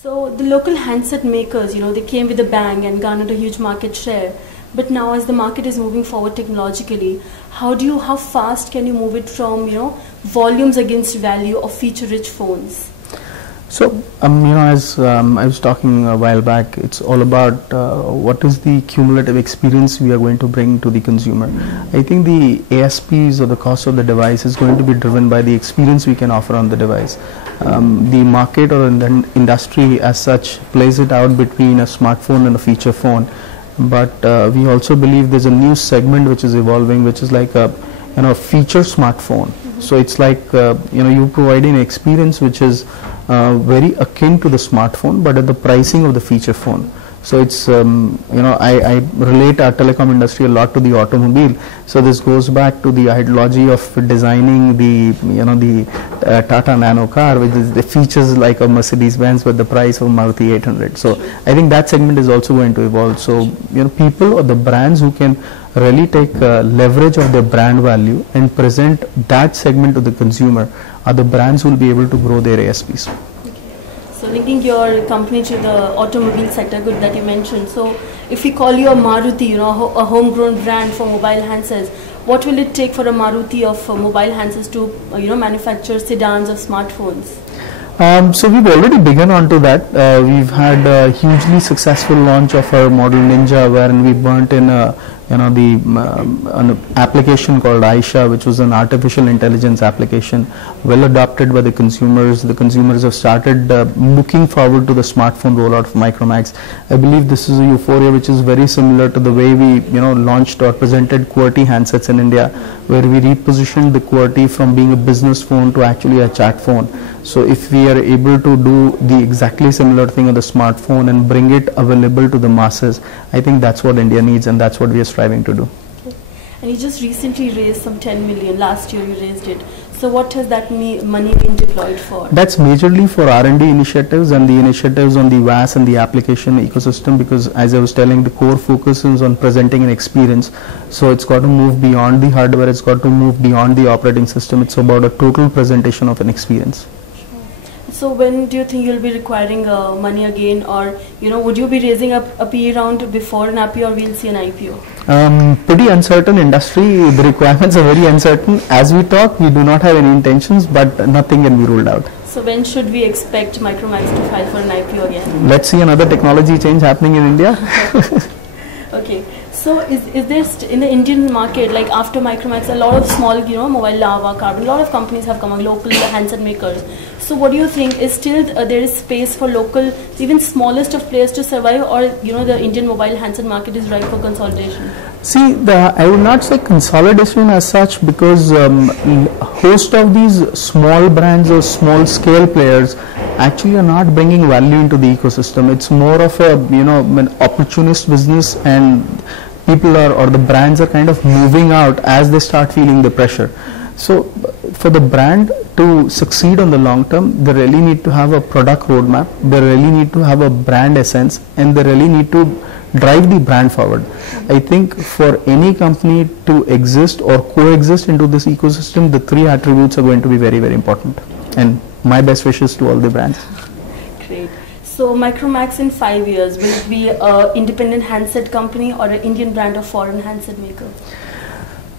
So the local handset makers, they came with a bang and garnered a huge market share. But now as the market is moving forward technologically, how fast can you move it from, volumes against value of feature-rich phones? So, as I was talking a while back, it's all about what is the cumulative experience we are going to bring to the consumer. I think the ASPs or the cost of the device is going to be driven by the experience we can offer on the device. The market or the industry as such plays it out between a smartphone and a feature phone. But we also believe there's a new segment which is evolving, which is like a feature smartphone. So it's like you providing an experience which is very akin to the smartphone, but at the pricing of the feature phone. So it's I relate our telecom industry a lot to the automobile. So this goes back to the ideology of designing the Tata Nano car, which is the features like a Mercedes-Benz, but the price of Maruti 800. So I think that segment is also going to evolve. So people or the brands who can really take leverage of their brand value and present that segment to the consumer are the brands who will be able to grow their ASPs. So linking your company to the automobile sector, good that you mentioned. So if we call you a Maruti, a homegrown brand for mobile handsets, what will it take for a Maruti of mobile handsets to manufacture sedans of smartphones? So we've already begun onto that. We've had a hugely successful launch of our model Ninja, wherein we burnt in an application called Aisha, which was an artificial intelligence application, well adopted by the consumers. The consumers have started looking forward to the smartphone rollout of Micromax. I believe this is a euphoria which is very similar to the way we launched or presented QWERTY handsets in India, where we repositioned the QWERTY from being a business phone to actually a chat phone. So if we are able to do the exactly similar thing on the smartphone and bring it available to the masses, I think that's what India needs, and that's what we are striving to do. Okay. And you just recently raised some 10 million. Last year you raised it. So what has that money been deployed for? That's majorly for R&D initiatives and the initiatives on the VAS and the application ecosystem, because as I was telling, the core focus is on presenting an experience. So it's got to move beyond the hardware, it's got to move beyond the operating system. It's about a total presentation of an experience. So when do you think you'll be requiring money again, or would you be raising a PE round before an IPO, or we'll see an IPO? Pretty uncertain industry. The requirements are very uncertain. As we talk, we do not have any intentions, but nothing can be ruled out. So when should we expect Micromax to file for an IPO again? Let's see another technology change happening in India. Okay. So is there in the Indian market, like after Micromax, a lot of small, mobile lava, carbon, a lot of companies have come, local handset makers. So what do you think, is still there is space for local, even smallest of players to survive, or the Indian mobile handset market is ripe for consolidation? See, I would not say consolidation as such, because host of these small brands or small scale players actually are not bringing value into the ecosystem. It's more of a an opportunist business, and people or the brands are kind of moving out as they start feeling the pressure. So for the brand to succeed on the long term, they really need to have a product roadmap, they really need to have a brand essence, and they really need to drive the brand forward. I think for any company to exist or coexist into this ecosystem, the three attributes are going to be very, very important. And my best wishes to all the brands. Great. So Micromax in 5 years, will it be an independent handset company or an Indian brand or foreign handset maker?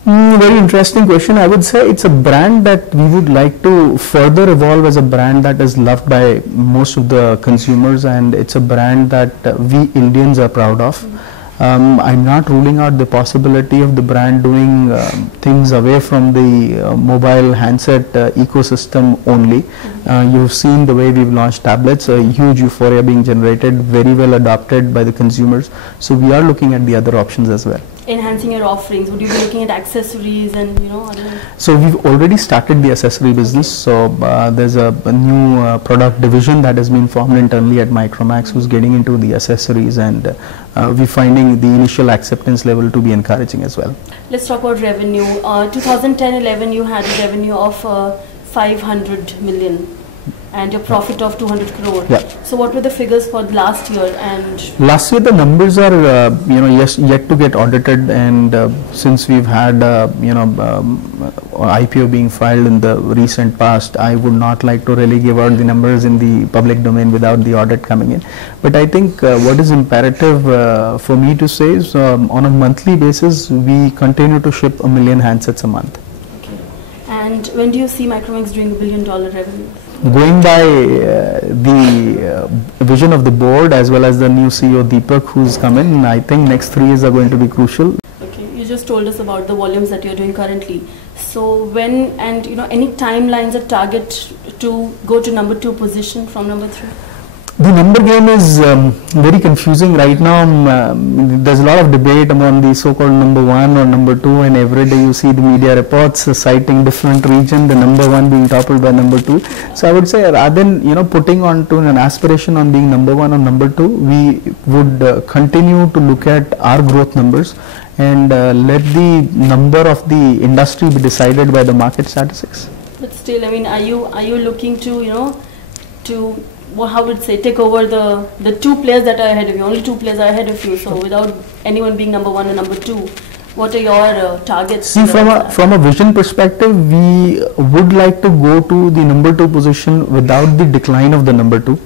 Very interesting question. I would say it's a brand that we would like to further evolve as a brand that is loved by most of the consumers, and it's a brand that we Indians are proud of. I'm not ruling out the possibility of the brand doing things away from the mobile handset ecosystem only. You've seen the way we've launched tablets, a huge euphoria being generated, very well adopted by the consumers. So we are looking at the other options as well. Enhancing your offerings, would you be looking at accessories and other? So we've already started the accessory business. So there's a new product division that has been formed internally at Micromax, who's getting into the accessories, and we're finding the initial acceptance level to be encouraging as well. Let's talk about revenue. 2010-11 you had a revenue of 500 million. and your profit of 200 crore. Yeah. So what were the figures for last year? And last year the numbers are yet to get audited, and since we've had IPO being filed in the recent past, I would not like to really give out the numbers in the public domain without the audit coming in. But I think what is imperative for me to say is on a monthly basis we continue to ship 1 million handsets a month. Okay. And when do you see Micromax doing $1 billion revenue? Going by the vision of the board as well as the new CEO Deepak who's come in, I think next 3 years are going to be crucial. Okay, you just told us about the volumes that you're doing currently. So when, and any timelines or target to go to number 2 position from number 3? The number game is very confusing right now. There's a lot of debate among the so-called number 1 or number 2, and every day you see the media reports citing different region, the number 1 being toppled by number 2. So I would say rather than putting on to an aspiration on being number 1 or number 2, we would continue to look at our growth numbers and let the number of the industry be decided by the market statistics. But still, I mean, are you looking to how would say, take over the 2 players that are ahead of you? Only 2 players are ahead of you. So without anyone being number 1 or number 2, what are your targets? See, from a vision perspective, we would like to go to the number 2 position without the decline of the number 2.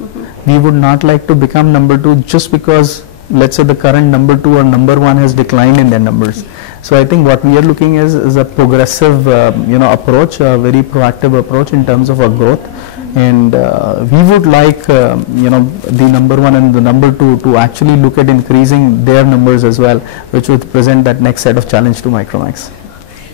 We would not like to become number 2 just because, let's say, the current number 2 or number 1 has declined in their numbers. So I think what we are looking is a progressive approach, a very proactive approach in terms of our growth. And we would like the number 1 and the number 2 to actually look at increasing their numbers as well, which would present that next set of challenge to Micromax.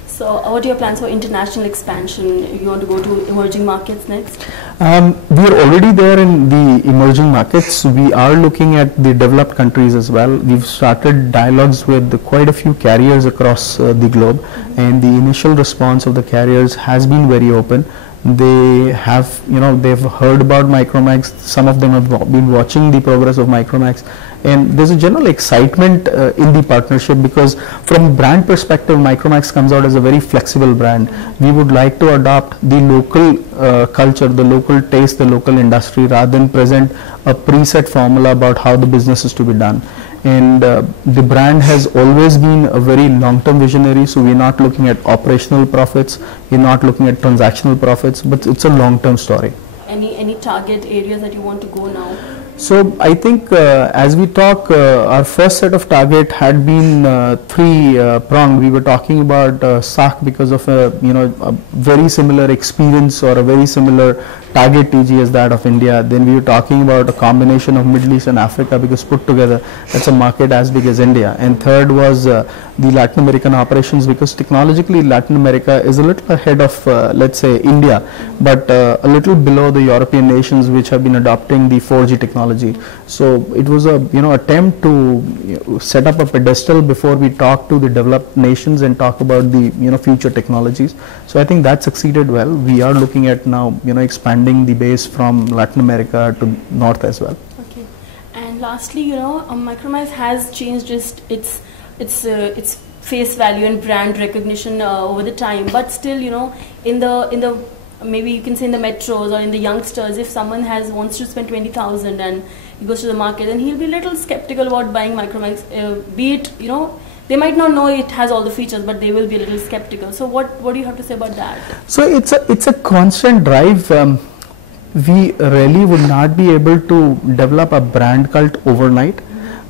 So what are your plans for international expansion? You want to go to emerging markets next? We are already there in the emerging markets. We are looking at the developed countries as well. We've started dialogues with quite a few carriers across the globe, and the initial response of the carriers has been very open. They have, they've heard about Micromax. Some of them have been watching the progress of Micromax, and there's a general excitement in the partnership because from a brand perspective, Micromax comes out as a very flexible brand. We would like to adopt the local culture, the local taste, the local industry, rather than present a preset formula about how the business is to be done. And the brand has always been a very long-term visionary, so we're not looking at operational profits, we're not looking at transactional profits, but it's a long-term story. Any target areas that you want to go now? So I think as we talk, our first set of target had been 3-pronged. We were talking about SAC because of a very similar experience or a very similar target TG as that of India. Then we were talking about a combination of Middle East and Africa because put together that's a market as big as India. And third was the Latin American operations because technologically Latin America is a little ahead of let's say India, but a little below the European nations which have been adopting the 4G technology. So it was a attempt to set up a pedestal before we talk to the developed nations and talk about the future technologies. So I think that succeeded well. We are looking at now expanding the base from Latin America to north as well. Okay, and lastly, Micromax has changed its face value and brand recognition over the time, but still, in the maybe you can say in the metros or in the youngsters, if someone wants to spend 20,000 and he goes to the market, and he'll be a little skeptical about buying Micromax, be it they might not know it has all the features, but they will be a little skeptical. So what do you have to say about that? So it's a constant drive. We really would not be able to develop a brand cult overnight.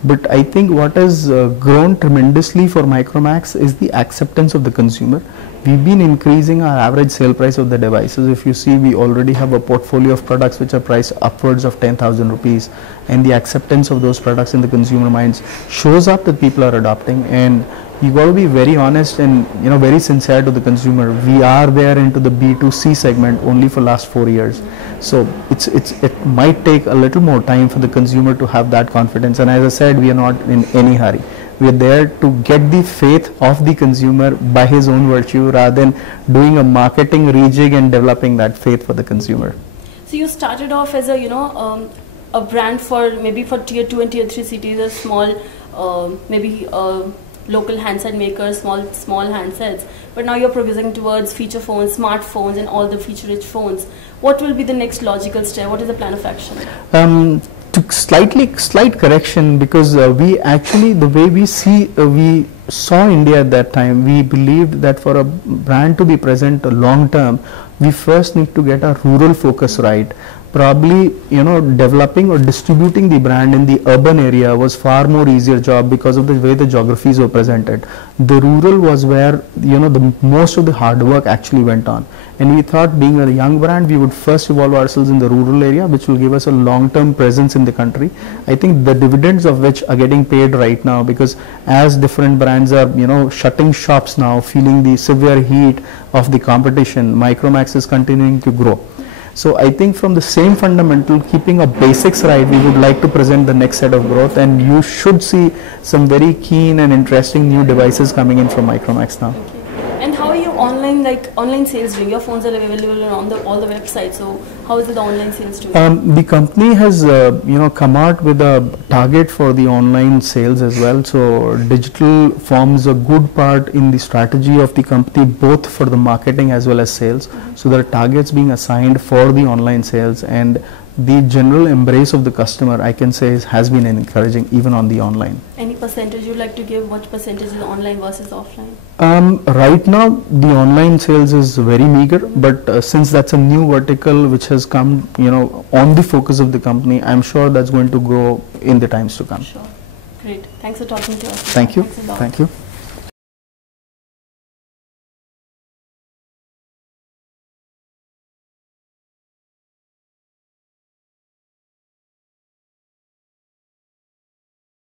But I think what has grown tremendously for Micromax is the acceptance of the consumer. We've been increasing our average sale price of the devices. If you see, we already have a portfolio of products which are priced upwards of 10,000 rupees, and the acceptance of those products in the consumer minds shows up that people are adopting. And you got to be very honest and very sincere to the consumer. We are there into the B2C segment only for last 4 years. So it might take a little more time for the consumer to have that confidence. And as I said, we are not in any hurry. We are there to get the faith of the consumer by his own virtue rather than doing a marketing rejig and developing that faith for the consumer. So you started off as a brand for maybe for tier 2 and tier 3 cities, a small maybe local handset makers, small handsets, but now you're progressing towards feature phones, smartphones, and all the feature-rich phones. What will be the next logical step? What is the plan of action? To slight correction, because we actually, the way we saw India at that time, we believed that for a brand to be present long term, we first need to get our rural focus right. Probably, developing or distributing the brand in the urban area was far more easier job because of the way the geographies were presented. The rural was where, the most of the hard work actually went on. And we thought, being a young brand, we would first evolve ourselves in the rural area, which will give us a long-term presence in the country. I think the dividends of which are getting paid right now, because as different brands are, shutting shops now, feeling the severe heat of the competition, Micromax is continuing to grow. So I think from the same fundamental, keeping our basics right, we would like to present the next set of growth, and you should see some very keen and interesting new devices coming in from Micromax now. Okay. And how are you online sales doing? Your phones are available on all the websites, so how is it the online sales doing? The company has come out with a target for the online sales as well. So digital forms a good part in the strategy of the company, both for the marketing as well as sales. So there are targets being assigned for the online sales, and the general embrace of the customer, I can say, has been encouraging even on the online. Any percentage you'd like to give? What percentage is online versus offline? Right now the online sales is very meager, but since that's a new vertical which has come, on the focus of the company, I'm sure that's going to grow in the times to come. Sure. Great. Thanks for talking to us. Thank you. Thanks a lot. Thank you.